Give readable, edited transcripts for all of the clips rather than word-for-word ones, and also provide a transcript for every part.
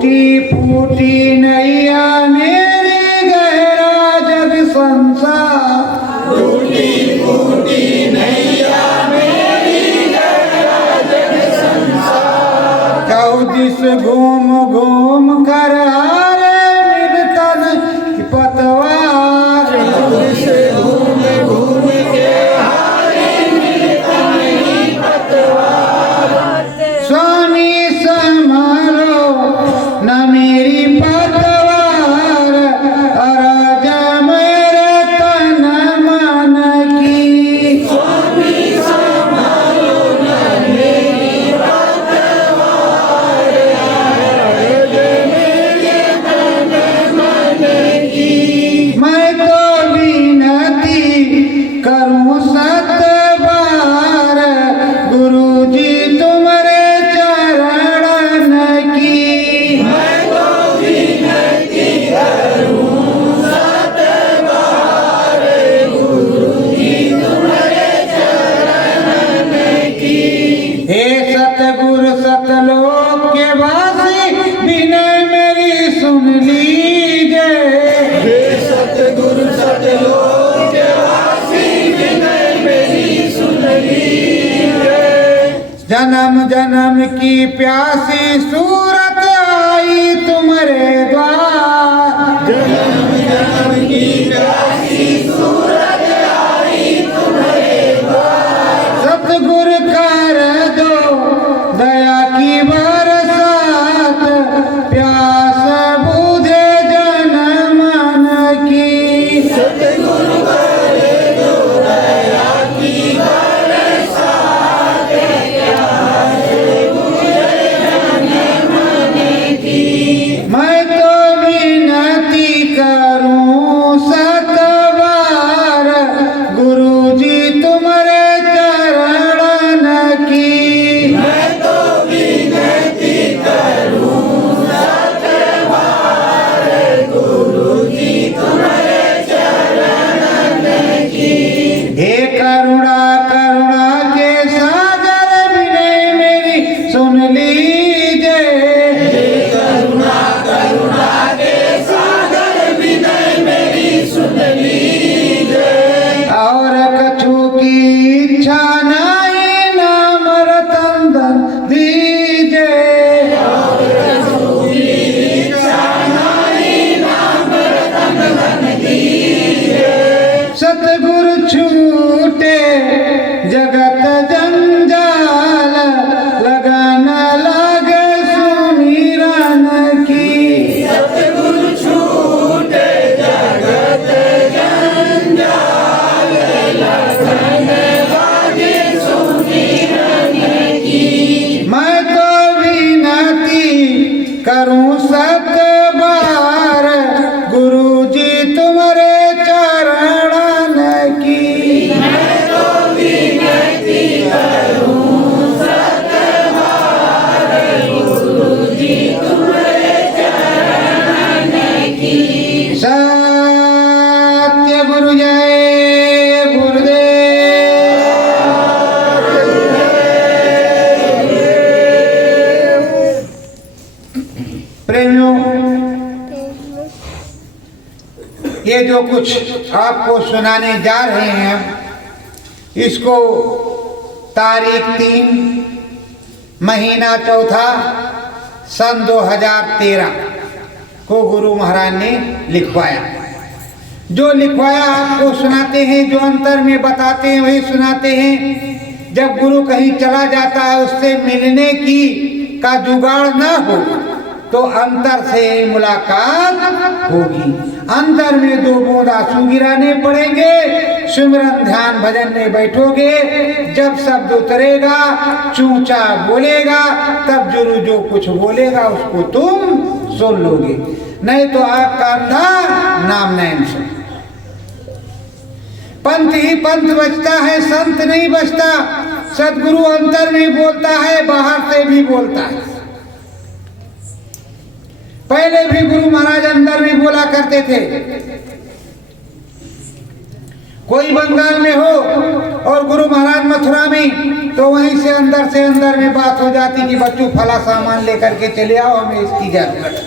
टूटी फूटी नैया मेरी गहरा जग संसार, टूटी फूटी नैया मेरी गहरा जग संसार। कऊ दिस घूम घूम कर हारे मिलतन की पतवार, से घूम घूम के हारे मिलतन की पतवार। स्वामी संभालो न मेरी पतवार, राजा मेरे तन मन की। स्वामी संभालो न मेरी पतवार, मेरे तन मन की। मैं तो विनती करूं सत बार, गुरुजी तुम्हारे चरण की। मैं तो विनती करूं सत बार, गुरुजी तुम्हारे चरण की। हे सतगुरु सतलोक के वासी, विनय मेरी सुन लीजिए। हे सतगुरु सतलोक के वासी, विनय मेरी सुन लीजिए। जन्म जन्म की प्यासी सूरत आई तुम्हारे द्वार, जन्म जन्म की प्यासी सूरत आई तुम्हारे द्वार। सतगुरु कर दो दया की बरसात, प्यास बुझे जन मन की। सतगुरु करे दो दया की बरसात, प्यास बुझे जन मन की। मैं तो विनती करूं सत बार, गुरुजी तुम्हारे चरण की। मैं तो विनती करूं सत बार, गुरुजी तुम्हारे चरण की। हे करुणा करुणा के सागर, विनय मेरी सुन लीजिए। करुणा करुणा के सागर, विनय मेरी सुन लीजिए। और कछु की इच्छा नहीं, नाम रतन धन दीजिए। सतगुरु छूटे जगत जंजाल, लगन लागे सुमिरन की। सतगुरु छूटे जगत जंजाल, लगन लागे सुमिरन की। मैं तो विनती करूं सत बार, गुरुजी तुम्हारे चरण की। मैं तो विनती करूं सत बार, गुरुजी तुम्हारे चरण की। सत्य गुरु जय गुरुदेव। प्रेमियों, ये जो कुछ आपको सुनाने जा रहे हैं, इसको तारीख 3 महीना चौथा सन 2013 को गुरु महाराज ने लिखवाया। जो लिखवाया आपको सुनाते हैं, जो अंतर में बताते हैं वही सुनाते हैं। जब गुरु कहीं चला जाता है, उससे मिलने की का जुगाड़ ना हो तो अंतर से मुलाकात होगी। अंतर में 2 बूंद आंसू गिराने पड़ेंगे। सिमरन ध्यान भजन में बैठोगे, जब शब्द उतरेगा, चूचा बोलेगा, तब गुरु जो कुछ बोलेगा उसको तुम सुन लोगे, नहीं तो आग का अंधा नाम नैन सुन। पंथ ही पंथ बचता है, संत नहीं बचता। सदगुरु अंतर में बोलता है, बाहर से भी बोलता है। पहले भी गुरु महाराज अंदर में बोला करते थे। कोई बंगाल में हो और गुरु महाराज मथुरा में, तो वहीं से अंदर में बात हो जाती कि बच्चों फला सामान लेकर के चले आओ, हमें इसकी जरूरत है।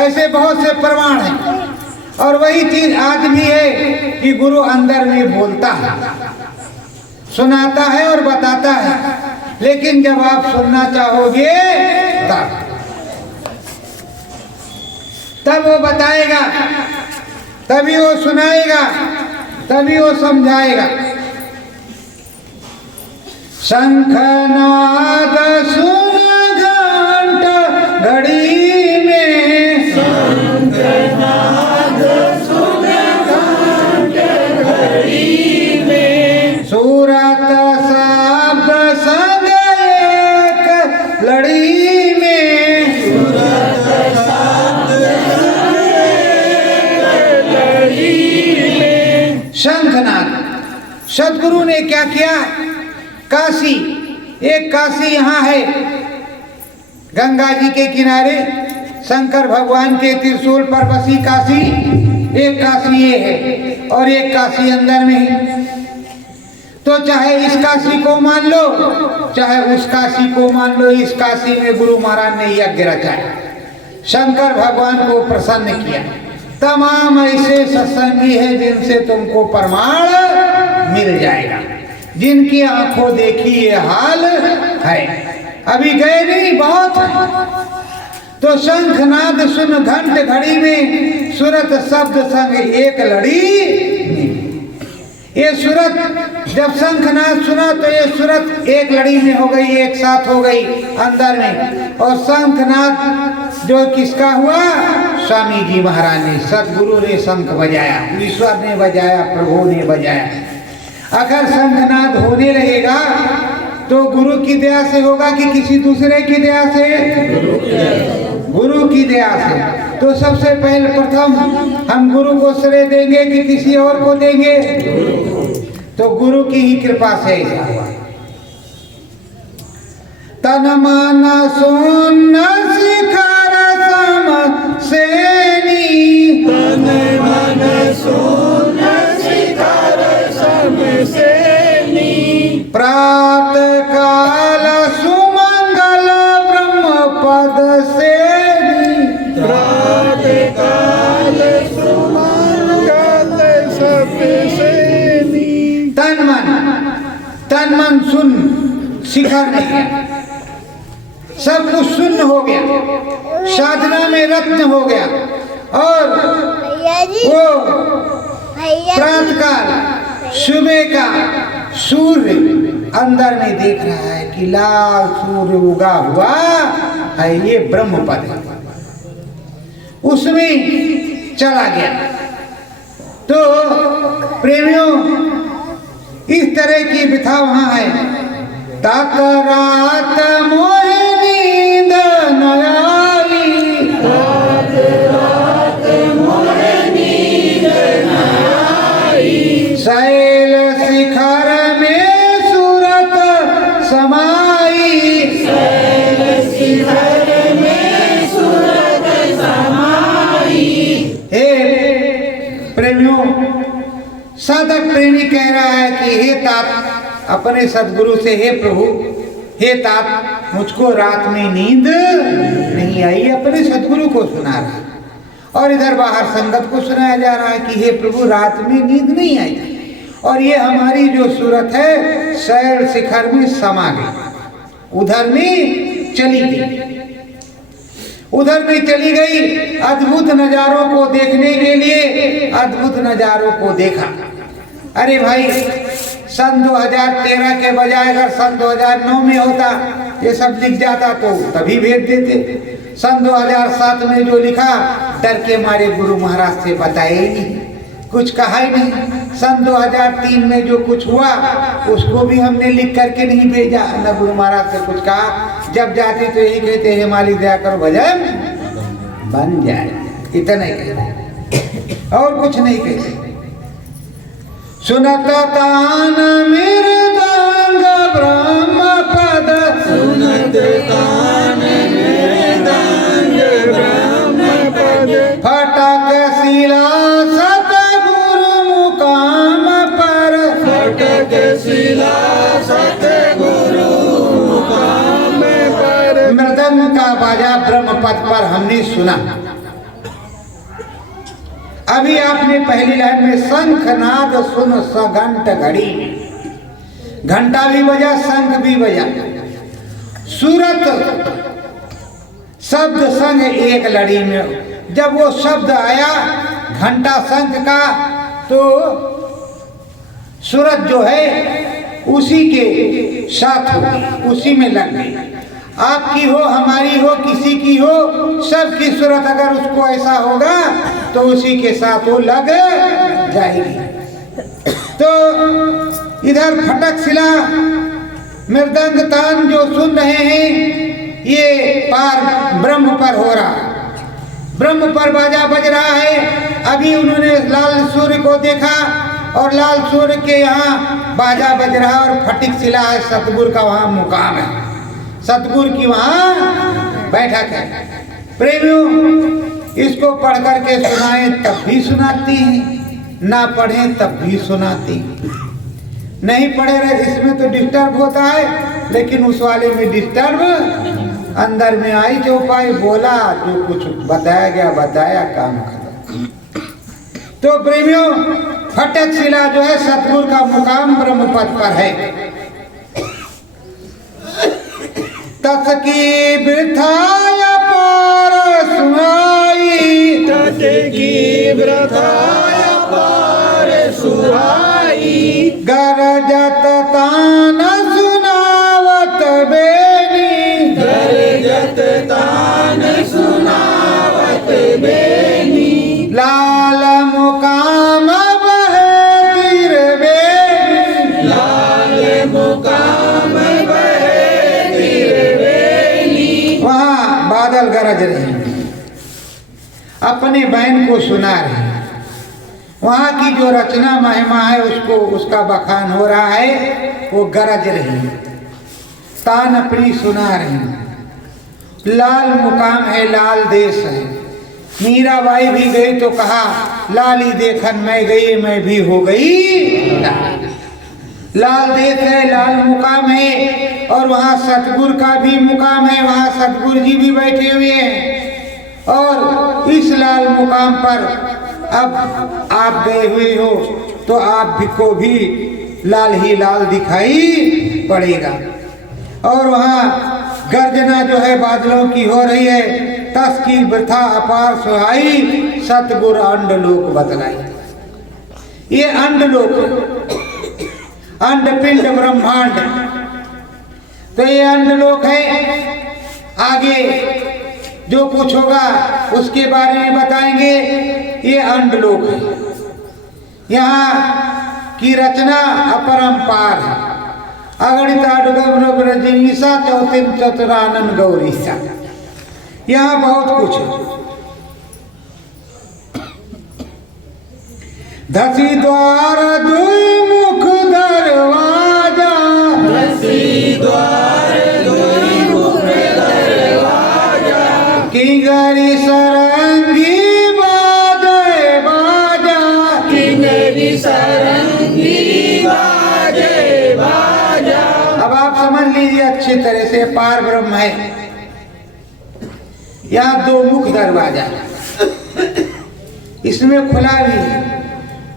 ऐसे बहुत से प्रमाण हैं। और वही चीज आज भी है कि गुरु अंदर में बोलता है, सुनाता है और बताता है, लेकिन जब आप सुनना चाहोगे तब वो बताएगा, तभी वो सुनाएगा, तभी वो समझाएगा। शंखनाद सुन घंट घड़ी में, शंखनाद सुन घंट घड़ी में, सूरत शब्द संग एक लड़ी में, सूरत शब्द संग एक लड़ी में। शंखनाद, सदगुरु ने क्या किया? काशी, एक काशी यहाँ है गंगा जी के किनारे, शंकर भगवान के त्रिशूल पर बसी काशी, एक काशी ये है और एक काशी अंदर में है। तो चाहे इस काशी को मान लो, चाहे उस काशी को मान लो, इस काशी में गुरु महाराज ने यज्ञ रचाया, शंकर भगवान को प्रसन्न किया। तमाम ऐसे सत्संगी हैं जिनसे तुमको प्रमाण मिल जाएगा, जिनकी आंखों देखी ये हाल है, अभी गए नहीं, बहुत है। तो शंखनाद सुन घंट घड़ी में, सूरत शब्द संग एक लड़ी। ये सूरत जब शंखनाद सुना तो ये सूरत एक लड़ी में हो गई, एक साथ हो गई अंदर में। और शंखनाद जो किसका हुआ? स्वामी जी महाराज ने, सदगुरु ने शंख बजाया, ईश्वर ने बजाया, प्रभु ने बजाया। अगर शंखनाद होने लगेगा तो गुरु की दया से होगा कि किसी दूसरे की दया से? गुरु की दया से। तो सबसे पहले प्रथम हम गुरु को श्रेय देंगे कि किसी और को देंगे? तो गुरु की ही कृपा से ऐसा हुआ। तन मन सुन शिखर सम सेनी, तन मन सुन शिखर सम सेनी, प्रातः काल सुमंगल ब्रह्म पद सेनी, प्रातः काल सुमंगल सब सेनी। तन मन सुन, शिखर नहीं गया, सब कुछ शून्य हो गया, साधना में रत्न हो गया। और वो प्रातःकाल सुबह का सूर्य अंदर में देख रहा है कि लाल सूर्य उगा हुआ है, ये ब्रह्म पद है, उसमें चला गया। तो प्रेमियों, इस तरह की विथा वहां है। तात रात मोहे नींद न आई, तात रात मोहे नींद न आई, शैल शिखर में सूरत समाई, शैल शिखर में सूरत समाई। हे प्रेमियों, साधक प्रेमी कह रहा है कि हे तात, अपने सदगुरु से, हे प्रभु, हे तात, मुझको रात में नींद नहीं आई। अपने सदगुरु को सुना रहा है और इधर बाहर संगत को सुनाया जा रहा है कि हे प्रभु, रात में नींद नहीं आई और ये हमारी जो सूरत है शैल शिखर में समा गई, उधर में चली गई, उधर में चली गई। अद्भुत नजारों को देखने के लिए अद्भुत नजारों को देखा। अरे भाई, सन 2013 के बजाय अगर सन 2009 में होता, ये सब लिख जाता तो तभी भेज देते। सन 2007 में जो लिखा, डर के मारे गुरु महाराज से बताया ही नहीं, कुछ कहा ही नहीं। सन 2003 में जो कुछ हुआ उसको भी हमने लिख करके नहीं भेजा, न गुरु महाराज से कुछ कहा। जब जाते तो यही कहते हैं, मालिक दया करो भजन बन जाए, इतना ही कहते और कुछ नहीं कहते। सुनत तान मृदंग ब्रह्म पद, सुनत तान मृदंग ब्रह्म पद, फटक शिला सतगुरु मुकाम बाजा ब्रह्म पद पर हमने सुना। अभी आपने पहली लाइन में शंखनाद सुन सघंट घड़ी, घंटा भी बजा, शंख भी बजा, सूरत शब्द संग एक लड़ी में। जब वो शब्द आया घंटा शंख का तो सूरत जो है उसी के साथ हो, उसी में लग गई। आपकी हो, हमारी हो, किसी की हो, सबकी सूरत अगर उसको ऐसा होगा तो उसी के साथ वो लग जाएगी। तो इधर फटक शिला मृदंग तान जो सुन रहे हैं ये पार ब्रह्म पर हो रहा, ब्रह्म पर बाजा बज रहा है। अभी उन्होंने लाल सूर्य को देखा और लाल सूर्य के यहाँ बाजा बज रहा और फटिक शिला है, सतगुरु का वहाँ मुकाम है, सतगुरु की वहाँ बैठक है। प्रेमियों, इसको पढ़ करके सुनाए तब भी सुनाती हैं, ना पढ़े तब भी सुनाती। नहीं पढ़े रहे इसमें तो डिस्टर्ब होता है, लेकिन उस वाले में डिस्टर्ब अंदर में आई जो पाई बोला, जो कुछ बताया गया बताया, काम खत्म। तो प्रेमियों, फटक शिला जो है सतगुरु का मुकाम ब्रह्म पद पर है। तस की वृथाया पार सुनाई, तस की वृथाया पार सुनाई, गरजत तान सुनावत बेनी, गरजत तान सुनावत बेनी, लाल मुकाम बहे तीर बेनी, लाल मुकाम बहे तीर बेनी। वहाँ बादल गरज रहे, अपने बहन को सुना रहे। वहाँ की जो रचना महिमा है उसको, उसका बखान हो रहा है, वो गरज रही, तान अपनी सुना रही। लाल मुकाम है, लाल देश है। मीराबाई भी गई तो कहा लाली देखन मैं गई, मैं भी हो गई लाल देश है, लाल मुकाम है। और वहाँ सतगुरु का भी मुकाम है, वहाँ सतगुरु जी भी बैठे हुए हैं। और इस लाल मुकाम पर अब आप गए हुए हो तो आप भी को भी लाल ही लाल दिखाई पड़ेगा। और वहाँ गर्जना जो है बादलों की हो रही है, तस की वृथा अपार सुहाई, सतगुरु अंडलोक बतलाई। ये अंडलोक, अंडपिंड ब्रह्मांड, तो ये अंडलोक है। आगे जो कुछ होगा उसके बारे में बताएंगे। ये अंडलोक है, यहाँ की रचना अपरंपार है। अगणित अडगम रजनीसा चौथिम चतुरानन गौरीसा, यहाँ बहुत कुछ है। धसी द्वार दुई मुख दरवाजा, धसी द्वार दुई मुख दरवाजा, किंगरी सरंगी बाजे बाजा, किंगरी सरंगी बाजे बाजा। अब आप समझ लीजिए अच्छी तरह से, पार ब्रह्म है। यहाँ दो मुख दरवाजा, इसमें खुला भी है,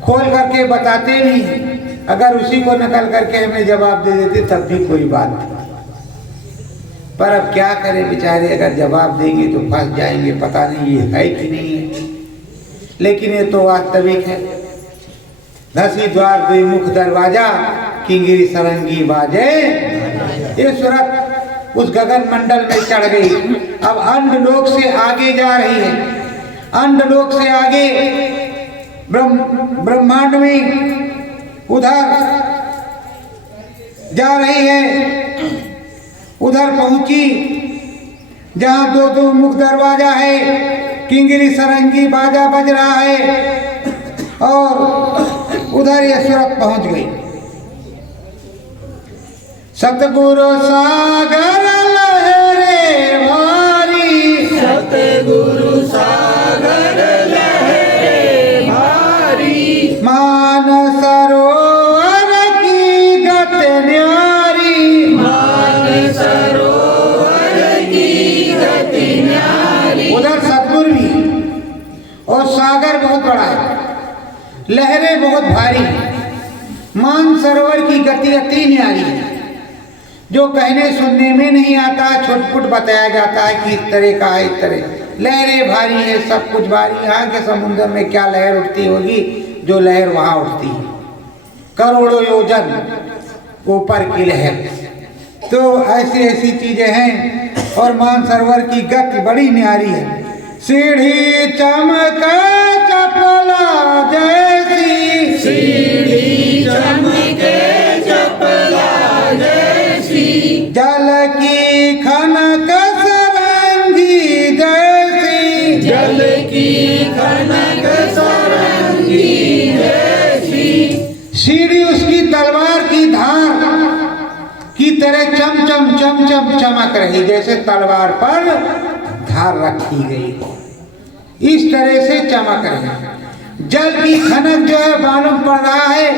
खोल करके बताते भी हैं। अगर उसी को नकल करके हमें जवाब दे देते तब भी कोई बात नहीं, पर अब क्या करें बेचारे, अगर जवाब देंगे तो फंस जाएंगे, पता नहीं ये है कि नहीं है। लेकिन ये तो वास्तविक है। धसी द्वार दुई मुख दरवाजा, किंगरी सरंगी बाजे। ये सूरत उस गगन मंडल में चढ़ गई, अब अंडलोक से आगे जा रही है। अंडलोक से आगे ब्रह्मांड में उधर जा रही है। उधर पहुंची जहां दो दो मुख दरवाजा है, किंगरी सरंगी बाजा बज रहा है, और उधर ये सूरत पहुंच गई। सतगुरु सागर लहरे भारी, सतगुरु सागर लहरे भारी, मान सरोवर की गत न्यारी, मान सरोवर की गत लहरें बहुत भारी, मानसरोवर की गति अति न्यारी है, जो कहने सुनने में नहीं आता, छुटपुट बताया जाता है कि इस तरह का है, इस तरह लहरें भारी है, सब कुछ भारी। यहाँ के समुद्र में क्या लहर उठती होगी जो लहर वहाँ उठती है, करोड़ों योजन ऊपर की लहर। तो ऐसी ऐसी चीजें हैं। और मानसरोवर की गति बड़ी न्यारी है। सीढ़ी चमक चपला जैसी, सीढ़ी चमके चपला जैसी, जल की खनक सरंगी जैसी, जल की खनक सरंगी जैसी। सीढ़ी उसकी तलवार की धार की तरह चम चम चम चम चमक रही, जैसे तलवार पर धार रखी गई हो, इस तरह से चमक रही। जल की खनक जो है मालूम पड़ रहा है,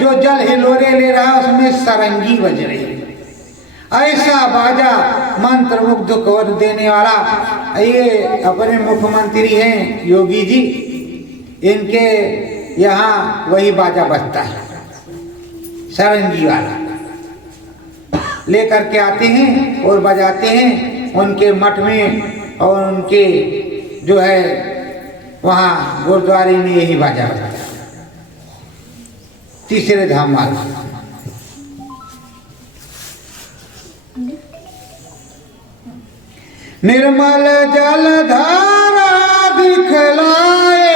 जो जल हिलोरे ले रहा है उसमें सरंगी बज रही है। ऐसा बाजा मंत्र मुग्ध कर देने वाला। ये अपने मुख्यमंत्री हैं योगी जी, इनके यहाँ वही बाजा बजता है, सरंगी वाला लेकर के आते हैं और बजाते हैं उनके मठ में, और उनके जो है वहाँ गुरुद्वारे में यही बाजा बजता है। तीसरे धाम वाला निर्मल जल धारा दिखलाए,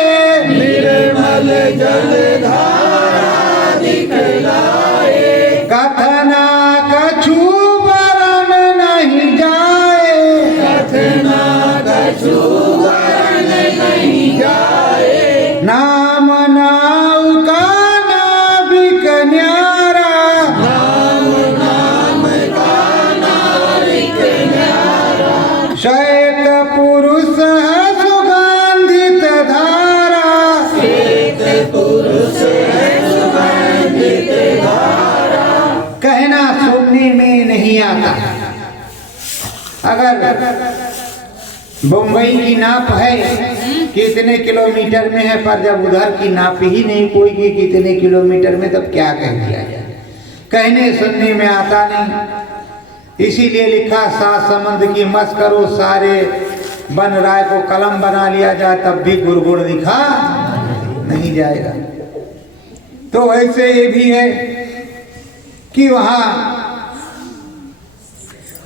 निर्मल जल धारा दिखलाए, कथना कछु वरन नहीं जाए, कथना कछु वरन नहीं जाए। नाम नाउ का नाविक न्यारा, नाम नाम का नाविक न्यारा, श्वेत पुरुष है सुगंधित धारा, श्वेत पुरुष है सुगंधित धारा। कहना सुनने में नहीं आता। अगर बम्बई की नाप है कितने किलोमीटर में है, पर जब उधर की नाप ही नहीं कोई कि कितने किलोमीटर में, तब क्या कह दिया जाए, कहने सुनने में आता नहीं। इसीलिए लिखा सात समुद्र की मत करो सारे, बन राय को कलम बना लिया जाए तब भी गुड़गुड़ लिखा नहीं जाएगा। तो ऐसे ये भी है कि वहाँ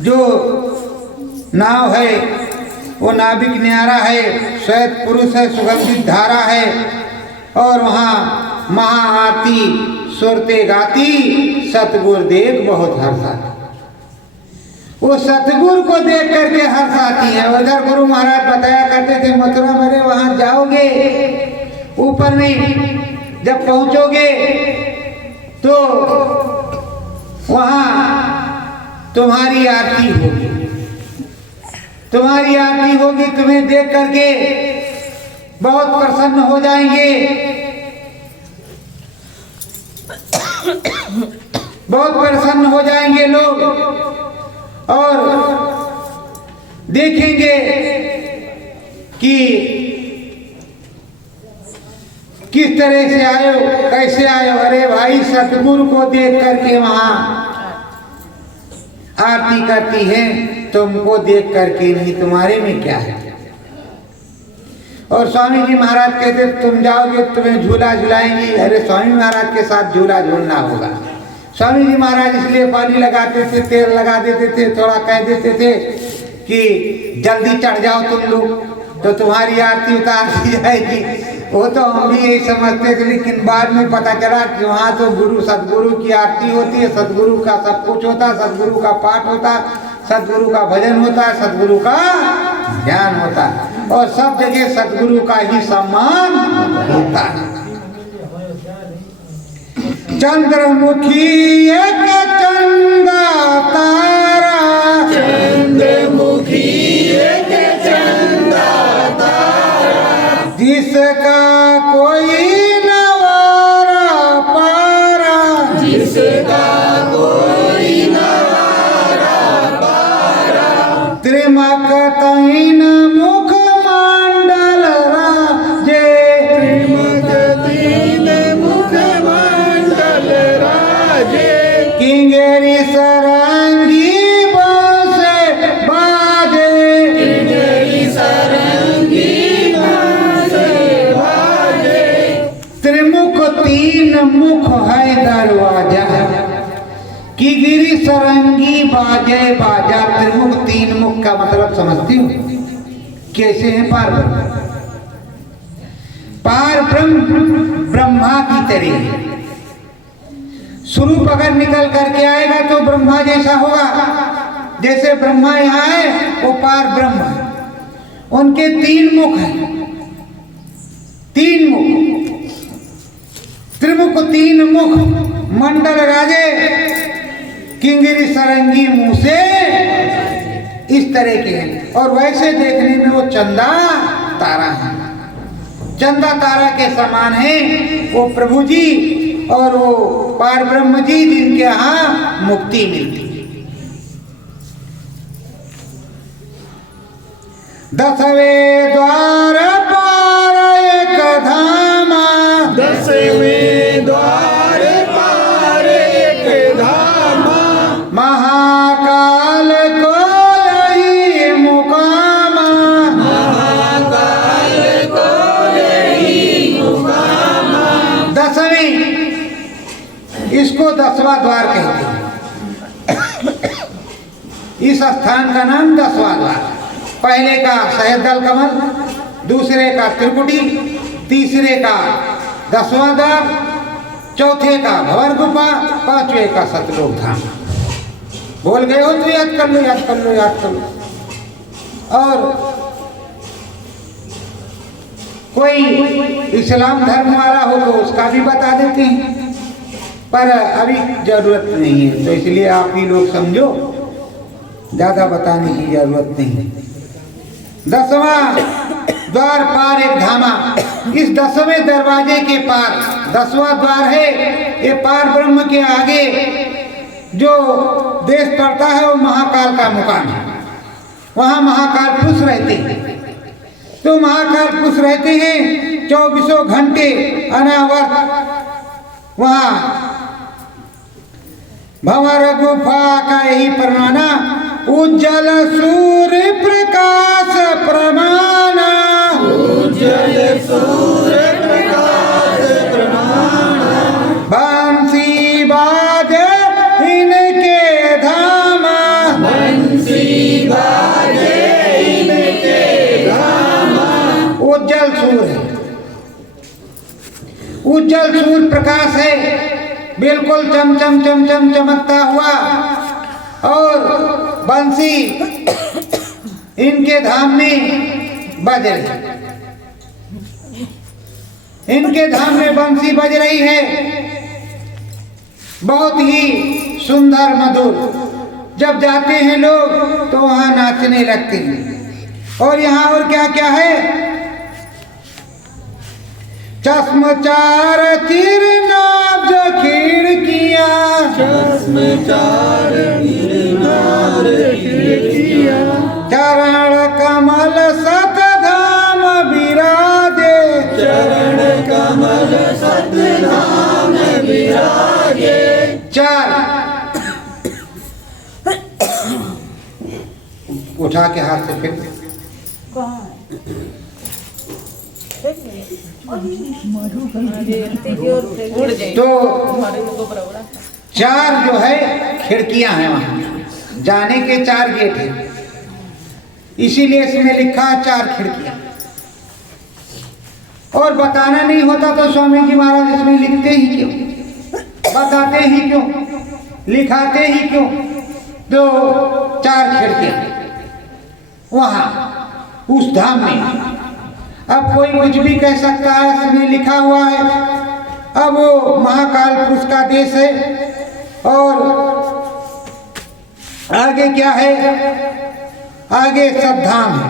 जो नाव है वो नाविक न्यारा है, श्वेत पुरुष है, सुगंधित धारा है, और वहाँ महाआरती सुरते गाती, सतगुर देख बहुत हर्षाती। वो सतगुरु को देख करके हर्षाती है। उधर गुरु महाराज बताया करते थे मथुरा मेरे, वहाँ जाओगे ऊपर में जब पहुँचोगे तो वहाँ तुम्हारी आरती होगी, तुम्हारी आरती होगी, तुम्हें देख करके बहुत प्रसन्न हो जाएंगे, बहुत प्रसन्न हो जाएंगे लोग, और देखेंगे कि किस तरह से आए हो, कैसे आए हो। अरे भाई सतगुरु को देख करके वहाँ आरती करती है, तुमको देख करके नहीं, तुम्हारे में क्या है। और स्वामी जी महाराज कहते तुम जाओगे तुम्हें झूला झुलाएंगी। अरे स्वामी महाराज के साथ झूला झूलना होगा। स्वामी जी महाराज इसलिए पानी लगाते थे, तेल लगा देते थे, थोड़ा कह देते थे कि जल्दी चढ़ जाओ तुम लोग तो तुम्हारी आरती उतार दी जाएगी। वो तो हम भी यही समझते थे, लेकिन बाद में पता चला कि वहाँ तो गुरु सतगुरु की आरती होती है, सतगुरु का सब कुछ होता, सतगुरु का पाठ होता, सतगुरु का भजन होता, सतगुरु का ज्ञान होता, और सब जगह सतगुरु का ही सम्मान होता है। चंद्रमुखी एक चंदा तारा, चंद्रमुखी एक चंदा तारा, जिसका कोई नवारा पारा, जिसका कोई नवारा पारा, त्रिमक तैन मुख मंडल राजे, त्रिमक तीन सरंगी बांसे बाजे, किंजरी सरंगी बांसे बाजे। त्रिमुख तीन मुख है दरवाजा, कि गिरी सरंगी बाजे बाजा। त्रिमुख तीन मुख का मतलब समझती हो? कैसे है पार ब्रह्म? पार ब्रह्म ब्रह्मा की तरह स्वरूप अगर निकल करके आएगा तो ब्रह्मा जैसा होगा। जैसे ब्रह्मा यहाँ है वो पार ब्रह्म है। उनके तीन मुख हैं, तीन मुख, त्रिमुख तीन मुख, मंडल राजे, किंगरी सरंगी मुंह से, इस तरह के हैं। और वैसे देखने में वो चंदा तारा है, चंदा तारा के समान है वो प्रभु जी और वो पार ब्रह्म जी जिनके यहाँ मुक्ति मिलती है। 10वें द्वार पार एक धामा, 10वें द्वार पार एक धामा। महाकाल को यही मुकामा, महाकाल को यही मुकामा। 10वीं, इसको 10वां द्वार कहते हैं। इस स्थान का नाम 10वां द्वार। पहले का सहस्त्रदल कमल, दूसरे का त्रिकुटी, तीसरे का 10वां द्वार, चौथे का भंवर गुफा, 5वें का सतलोक धाम। बोल गए हो तो याद कर लो, याद कर लो, याद कर लो। और कोई इस्लाम धर्म वाला हो तो उसका भी बता देते हैं, पर अभी जरूरत नहीं है, तो इसलिए आप ही लोग समझो, ज्यादा बताने की जरूरत नहीं। 10वां द्वार पार एक धामा। इस 10वें दरवाजे के पार 10वां द्वार है। ये पार ब्रह्म के आगे जो देश पड़ता है वो महाकाल का मुकाम है। वहाँ महाकाल पुरुष रहते हैं। तो महाकाल पुरुष रहते हैं 24 घंटे अनावरत वहाँ। भंवर गुफा का यही परमाना, उज्जवल सूर्य प्रकाश प्रमाणा, उज्जवल सूर्य प्रकाश प्रमाणा। बंसी बाजे इनके धामा, बंसी बाजे इनके धामा। उज्जवल सूर्य, उज्जवल सूर्य प्रकाश है, बिल्कुल चमचम चमचम चमकता हुआ। और बंसी इनके धाम में बज रही, इनके धाम में बंसी बज रही है, बहुत ही सुंदर मधुर। जब जाते हैं लोग तो वहां नाचने लगते हैं। और यहाँ और क्या क्या है? चश्म चार चिरनाब खिड़कियां, चश्म चार गिरनार खिड़कियां। चरण कमल सतधाम विराजे, चरण कमल सतधाम विराजे। चार उठा के हाथ से फिर तो चार जो है खिड़कियां हैं, वहां जाने के 4 गेट हैं, इसीलिए इसमें लिखा है 4 खिड़कियां। और बताना नहीं होता तो स्वामी जी महाराज इसमें लिखते ही क्यों, बताते ही क्यों, लिखाते ही क्यों? तो 4 खिड़कियां वहां उस धाम में। अब कोई कुछ भी कह सकता है, इसमें लिखा हुआ है। अब वो महाकाल पुरुष का देश है। और आगे क्या है? आगे सतधाम है।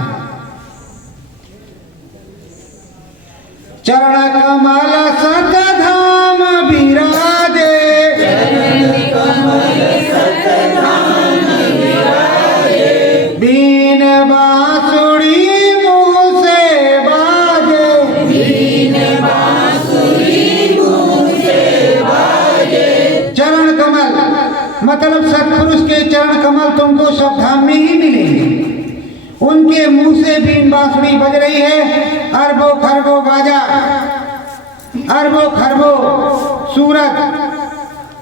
चरण कमल सतधाम विराजे, बीन बांसुरी मुंह से बाजे, बीन बांसुरी मुंह से बाजे। चरण कमल मतलब सत सत्पुरुष के चरण कमल तुमको सब धाम में ही मिलेंगे। उनके मुंह से बीन बांसुरी बज रही है, अरबों खरबों बाजा, अरबों खरबों सूरज,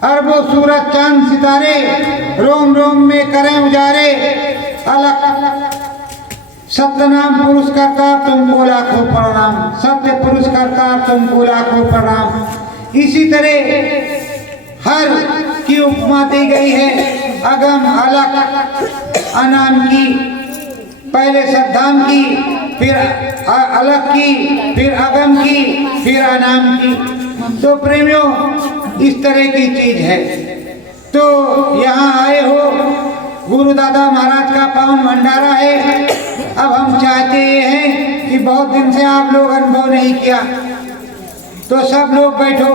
अरबों सूरज चांद सितारे, रोम रोम में करें उजारे। अलग सत्यनाम पुरुष करता तुमको लाखों प्रणाम, सत्य पुरुष करता तुमको लाखों प्रणाम। इसी तरह हर की उपमा दी गई है, अगम अलग अनाम की, पहले सद्धाम की, फिर अलग की, फिर अगम की, फिर अनाम की। तो प्रेमियों इस तरह की चीज है। तो यहाँ आए हो, गुरु दादा महाराज का पावन भंडारा है। अब हम चाहते ये हैं कि बहुत दिन से आप लोग अनुभव नहीं किया, तो सब लोग बैठो,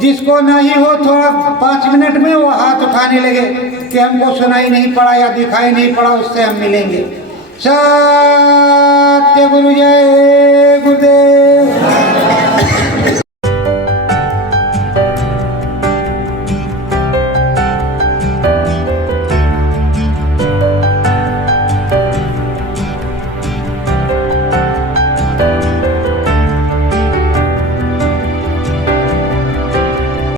जिसको नहीं हो थोड़ा 5 मिनट में वो हाथ उठाने लगे कि हमको सुनाई नहीं पड़ा या दिखाई नहीं पड़ा, उससे हम मिलेंगे। सत्य गुरु जय।